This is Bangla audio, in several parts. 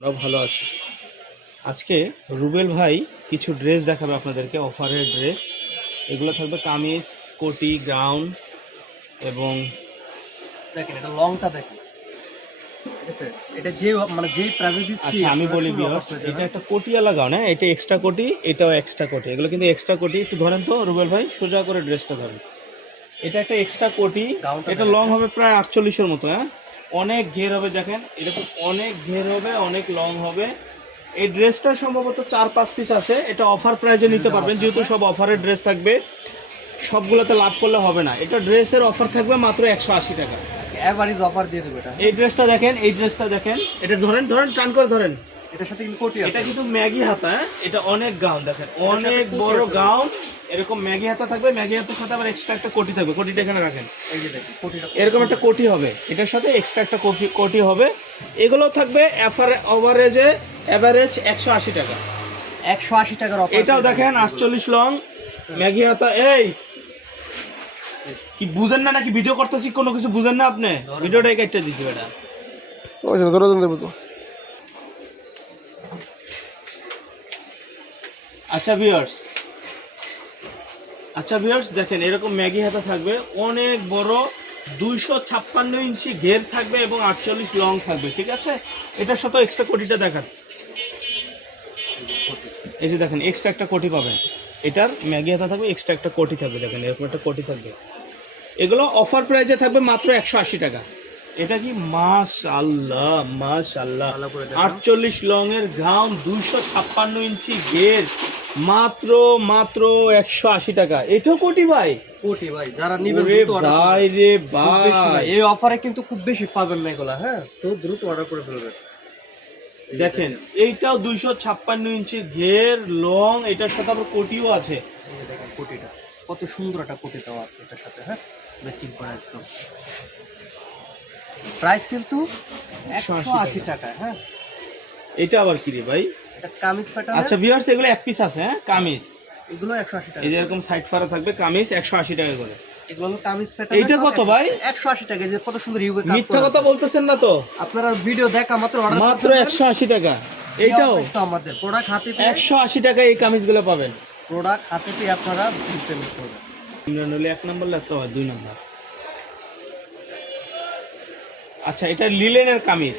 আমরা ভালো আছি। আজকে রুবেল ভাই কিছু ড্রেস দেখাবে আপনাদেরকে, অফারের ড্রেস। এগুলো থাকবে কামিজ, কোটি, গাউন এবং দেখেন এটা লংটা দেখেন, ঠিক আছে? এটা যে মানে যেই প্রাইসে দিচ্ছি আচ্ছা আমি আপনারা বলি শুনলে অবাক ভিউয়ার্স, হয়ে এটা যাবেন। একটা কোটিওয়ালা গাউন, হ্যাঁ এটা এক্সট্রা কোটি, এটাও এক্সট্রা কোটি। এগুলো কিন্তু এক্সট্রা কোটি। একটু ধরেন তো রুবেল ভাই, সোজা করে ড্রেসটা ধরেন। এটা একটা এক্সট্রা কোটি, গাউনটা এটা দেখেন, লং হবে প্রায় 48-এর মতো। হ্যাঁ অনেক ঘের হবে, দেখেন এরকম অনেক ঘের হবে, অনেক লং হবে। এই ড্রেসটা সম্ভবত 4-5 পিস আছে। এটা অফার প্রাইজে নিতে পারবেন, যেহেতু সব অফারের ড্রেস থাকবে, সবগুলোতে লাভ করলে হবে না। এটা ড্রেসের অফার থাকবে মাত্র 180 টাকা। আজকে এভারেজ অফার দিয়ে দেবো এটা। এই ড্রেসটা দেখেন, এই ড্রেসটা দেখেন, এটা ধরেন ধরেন টান করে ধরেন। এটার সাথে কিন্তু কোটি আছে। এটা কিন্তু ম্যাগি হাতা, হ্যাঁ এটা অনেক গাউন, দেখেন এটার সাথে অনেক কোটি বড় আছে। গাউন। এরকম ম্যাগি হাতা থাকবে, ম্যাগি হাতার সাথে আবার এক্সট্রা একটা কোটি থাকবে। কোটিটা এখানে রাখেন, এই যে দেখেন কোটিটা এরকম একটা কোটি হবে, এটার সাথে এক্সট্রা একটা কোটি হবে। এগুলো থাকবে অ্যাভারেজ 180 টাকা। 180 টাকার অফার। এটাও দেখেন 48 লং ম্যাগি হাতা। এই কি বুঝেন না নাকি? ভিডিও করতেছি, কোনো কিছু বুঝেন না আপনি? ভিডিওটাই কেটে দিছি বেটা। ওই জন্য ধরে দেবো তো। আচ্ছা ভিউয়ার্স দেখেন, এরকম ম্যাগি হাতা থাকবে, অনেক বড়, 256 ইঞ্চি ঘের থাকবে এবং 48 লং থাকবে, ঠিক আছে? এটার সাথে এক্সট্রা কোটিটা দেখান। এই যে দেখেন এক্সট্রা একটা কোটি পাবেন। এটার ম্যাগি হাতা থাকবে, এক্সট্রা একটা কোটি থাকবে, দেখেন এরকম একটা কোটি থাকবে। এগুলো অফার প্রাইসে থাকবে মাত্র 180 টাকা। এটা কি মাশাআল্লাহ মাশাআল্লাহ, ভালো করে দেখেন। 48 লং এর গাউন, 256 ইঞ্চি ঘের, মাত্র মাত্র 180 টাকা। এটাও কোটি ভাই? কোটি ভাই, যারা নিবেন ওরে দ্রুত অর্ডার ভাই করবেন। রে খুব বেশি ভাই, ভাই, এই অফারে কিন্তু খুব বেশি পাবেন না এগুলা, হ্যাঁ সো দ্রুত অর্ডার করে ফেলবেন। দেখেন এইটাও 256 ইঞ্চি ঘের, লং, এটার সাথে আবার কোটিও আছে। এই যে দেখেন কোটিটা কত সুন্দর একটা কোটি দেওয়া আছে এটার সাথে, হ্যাঁ ম্যাচিং করা একদম। প্রাইস কিন্তু 180 টাকা, হ্যাঁ। এটা আবার কি রে ভাই? এটা কামিজ প্যাটার্ন। আচ্ছা ভিউয়ার্স, এগুলো এক পিস আছে, হ্যাঁ কামিজ। এগুলো 180 টাকা। এই যে এরকম সাইড ফাড়া থাকবে, কামিজ 180 টাকা করে। এগুলো হলো কামিজ প্যাটার্ন। এইটা কত ভাই? 180 টাকা। যে কত সুন্দর ইউকে কাজ মিথ্যা করা কথা আছে। বলতেছেন না তো? আপনারা ভিডিও দেখা মাত্র অর্ডার মাত্র 180 টাকা। এইটাও আমাদের প্রোডাক্ট হাতে পেয়ে 180 টাকা এই কামিজগুলো পাবেন। প্রোডাক্ট হাতে পেয়ে আপনারা বিল পেমেন্ট করবেন। নিলে 1 নম্বর লাগতে হয়, 2 নম্বর। আচ্ছা এটা লিলেনের কামিজ,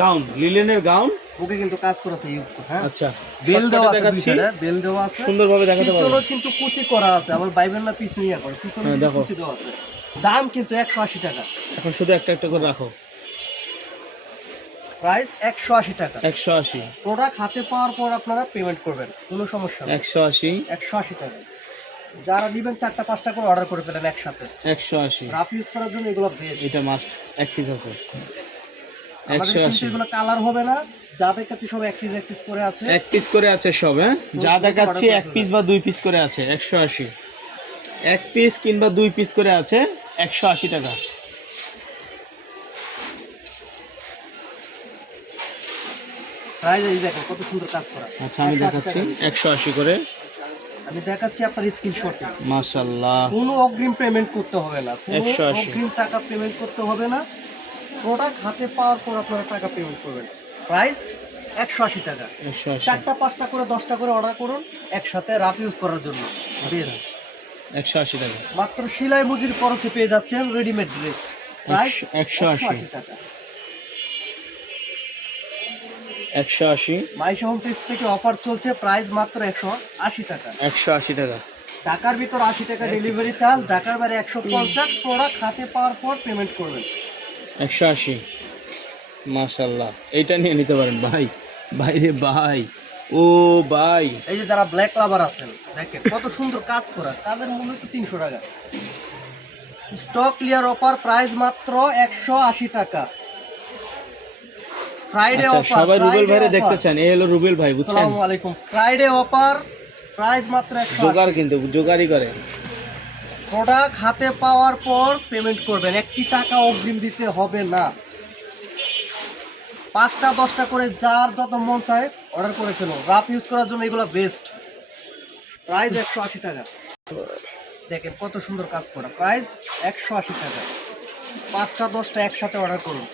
গাউন, লিলেনের গাউন। বুকে কিন্তু কাজ করেছে ইউকে, হ্যাঁ। আচ্ছা বেল দেওয়া আছে, দেখাচ্ছি, বেল দেওয়া আছে, সুন্দরভাবে দেখাতে পারবো। পিছনেও কিন্তু কুচি করা আছে, আবার বাইবেল না পিছনে ইয়া করে, পিছনে হ্যাঁ, কিন্তু দেখো। কুচি দেওয়া আছে। দাম কিন্তু 180 টাকা। এখন শুধু একটা একটা করে রাখো। প্রাইস 180 টাকা। 180, প্রোডাক্ট হাতে পাওয়ার পর আপনারা পেমেন্ট করবেন, কোনো সমস্যা নেই। 180, 180 টাকা। যারা নেবেন 4টা 5টা করে অর্ডার করে ফেলেন একসাথে। 180। রাফ ইউজ করার জন্য এগুলো বেস্ট। এটা মাস্ট, এক পিস আছে। আমাদের কিন্তু 180, এগুলো কালার হবে না, যাদের কাছে সব এক পিস করে আছে। এক পিস করে আছে সব, হ্যাঁ যা দেখাচ্ছি এক পিস বা 2 পিস করে আছে। 180, এক পিস কিংবা 2 পিস করে আছে, 180 টাকা। প্রাইস এই দেখেন কত সুন্দর কাজ করা। আচ্ছা আমি 180 দেখাচ্ছি টাকা। 180 করে। আমি দেখাচ্ছি আপনার স্ক্রিনশটে। মাশাআল্লাহ, কোনো অগ্রিম পেমেন্ট করতে হবে না, কোনো 180 অগ্রিম টাকা পেমেন্ট করতে হবে না। প্রোডাক্ট হাতে পাওয়ার পর আপনারা টাকা পেমেন্ট করবেন। প্রাইস 180 টাকা। 180, 4টা 5টা করে 10টা করে অর্ডার করুন একসাথে রাফ ইউজ করার জন্য। বেস্ট। 180 টাকা। মাত্র সেলাই মজুরি খরচে পেয়ে যাচ্ছেন রেডিমেড ড্রেস। প্রাইস 180, টাকা। 180, মাইশা হোম টেক্স থেকে অফার চলছে, প্রাইস মাত্র 180 টাকা। 180 টাকা। ঢাকার ভিতর 80 টাকা ডেলিভারি চার্জ, ঢাকার বাইরে 150। প্রোডাক্ট হাতে পাওয়ার পর পেমেন্ট করবেন। 180, মাশাআল্লাহ, এইটা নিয়ে নিতে পারেন ভাই। ভাইরে ভাই, ও ভাই, এই যে যারা ব্ল্যাক লাভার আছেন, দেখেন কত সুন্দর কাজ করা, কাজের মূল্য তো 300 টাকা। স্টক ক্লিয়ার অফার, প্রাইস মাত্র 180 টাকা। ফ্রাইডে আচ্ছা অফার, সবাই রুবেল ভাইরে দেখতে চান, এই হলো রুবেল ভাই, বুঝছেন? আসসালামু আলাইকুম। ফ্রাইডে অফার, প্রাইস মাত্র 180। জোগাড় কিন্তু জোগাড়ই করে। প্রোডাক্ট হাতে পাওয়ার পর পেমেন্ট করবেন, 1 টাকা অগ্রিম দিতে হবে না। 5টা 10টা করে যার যত মন চায় অর্ডার করে ফেলুন। রাফ ইউজ করার জন্য এগুলো বেস্ট। প্রাইস 180 টাকা। দেখেন কত সুন্দর কাজ করা, প্রাইস 180 টাকা। 5টা 10টা একসাথে অর্ডার করুন।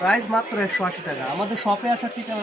প্রাইস মাত্র 180 টাকা। আমাদের শপে আসার ঠিকানা